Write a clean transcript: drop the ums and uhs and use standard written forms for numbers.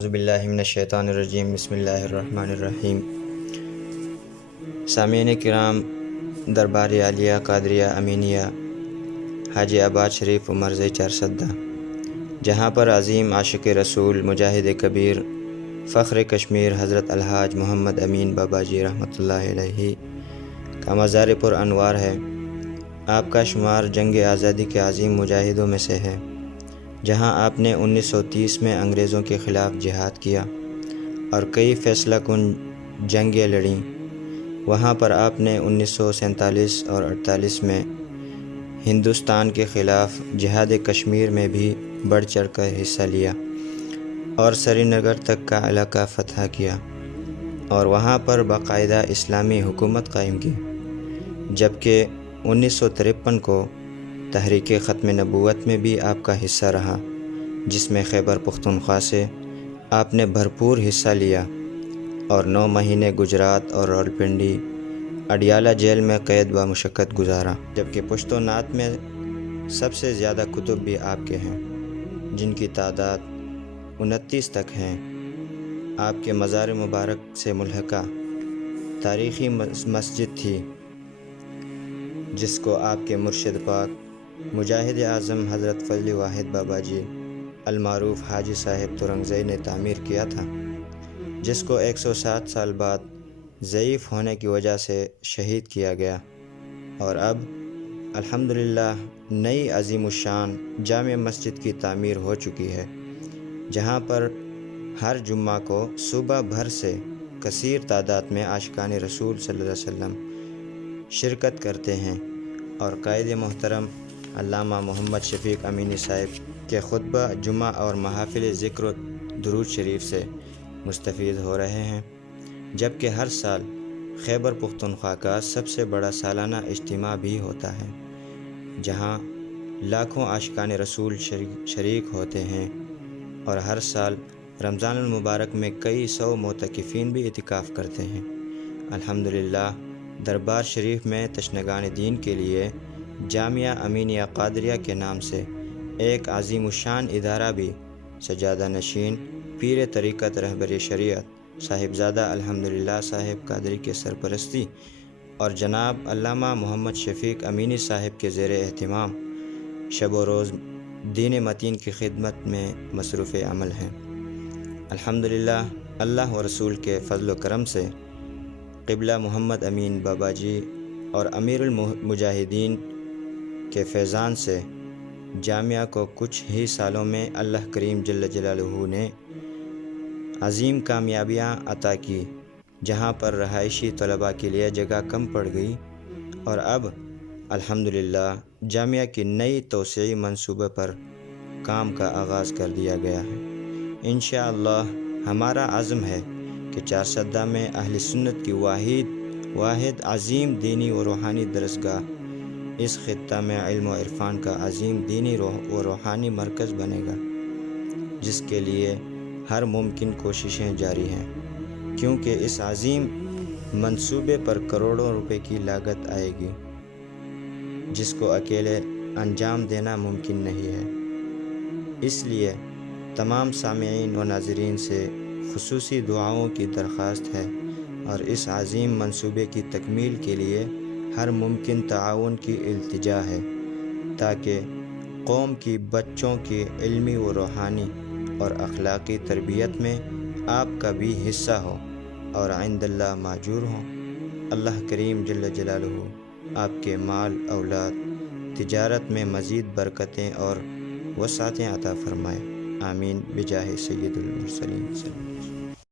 اعوذ باللہ من الشیطان الرجیم، بسم اللہ الرحمن الرحیم۔ سامعین کرام، دربار عالیہ قادریہ امینیہ حاجی آباد شریف مرز چارسدہ، جہاں پر عظیم عاشق رسول مجاہد کبیر فخر کشمیر حضرت الحاج محمد امین بابا جی رحمۃ اللہ علیہ کا مزار پر انوار ہے۔ آپ کا شمار جنگ آزادی کے عظیم مجاہدوں میں سے ہے، جہاں آپ نے 1930 میں انگریزوں کے خلاف جہاد کیا اور کئی فیصلہ کن جنگیں لڑیں۔ وہاں پر آپ نے 1947 اور 48 میں ہندوستان کے خلاف جہاد کشمیر میں بھی بڑھ چڑھ کر حصہ لیا اور سری نگر تک کا علاقہ فتح کیا اور وہاں پر باقاعدہ اسلامی حکومت قائم کی، جبکہ 1953 کو تحریک ختم نبوت میں بھی آپ کا حصہ رہا، جس میں خیبر پختونخوا سے آپ نے بھرپور حصہ لیا اور 9 مہینے گجرات اور راولپنڈی اڈیالہ جیل میں قید و مشقت گزارا، جبکہ پشتو نعت میں سب سے زیادہ کتب بھی آپ کے ہیں، جن کی تعداد 29 تک ہیں۔ آپ کے مزار مبارک سے ملحقہ تاریخی مسجد تھی، جس کو آپ کے مرشد پاک مجاہد اعظم حضرت فضل واحد بابا جی المعروف حاجی صاحب ترنگزئی نے تعمیر کیا تھا، جس کو 107 سال بعد ضعیف ہونے کی وجہ سے شہید کیا گیا، اور اب الحمدللہ نئی عظیم الشان جامع مسجد کی تعمیر ہو چکی ہے، جہاں پر ہر جمعہ کو صبح بھر سے کثیر تعداد میں عاشقان رسول صلی اللہ علیہ وسلم شرکت کرتے ہیں اور قائد محترم علامہ محمد شفیق امینی صاحب کے خطبہ جمعہ اور محافل ذکر و درود شریف سے مستفید ہو رہے ہیں، جبکہ ہر سال خیبر پختونخوا کا سب سے بڑا سالانہ اجتماع بھی ہوتا ہے، جہاں لاکھوں عاشقان رسول شریک ہوتے ہیں، اور ہر سال رمضان المبارک میں کئی سو معتکفین بھی اعتکاف کرتے ہیں۔ الحمدللہ دربار شریف میں تشنگان دین کے لیے جامعہ امینیہ قادریہ کے نام سے ایک عظیم الشان ادارہ بھی سجادہ نشین پیر طریقت رہبر شریعت صاحبزادہ الحمدللہ صاحب قادری کے سرپرستی اور جناب علامہ محمد شفیق امینی صاحب کے زیر اہتمام شب و روز دین متین کی خدمت میں مصروف عمل ہیں۔ الحمدللہ اللہ و رسول کے فضل و کرم سے قبلہ محمد امین بابا جی اور امیر المجاہدین کے فیضان سے جامعہ کو کچھ ہی سالوں میں اللہ کریم جل جلالہ نے عظیم کامیابیاں عطا کی، جہاں پر رہائشی طلباء کے لیے جگہ کم پڑ گئی، اور اب الحمدللہ جامعہ کی نئی توسیعی منصوبے پر کام کا آغاز کر دیا گیا ہے۔ انشاءاللہ ہمارا عزم ہے کہ چارسدہ میں اہل سنت کی واحد عظیم دینی و روحانی درسگاہ اس خطہ میں علم و عرفان کا عظیم دینی و روحانی مرکز بنے گا، جس کے لیے ہر ممکن کوششیں جاری ہیں، کیونکہ اس عظیم منصوبے پر کروڑوں روپے کی لاگت آئے گی، جس کو اکیلے انجام دینا ممکن نہیں ہے۔ اس لیے تمام سامعین و ناظرین سے خصوصی دعاؤں کی درخواست ہے اور اس عظیم منصوبے کی تکمیل کے لیے ہر ممکن تعاون کی التجا ہے، تاکہ قوم کی بچوں کی علمی و روحانی اور اخلاقی تربیت میں آپ کا بھی حصہ ہو اور عند اللہ ماجور ہوں۔ اللہ کریم جل جلالہ آپ کے مال اولاد تجارت میں مزید برکتیں اور وسعتیں عطا فرمائے، آمین بجاہ سید المرسلین صلی اللہ علیہ وسلم۔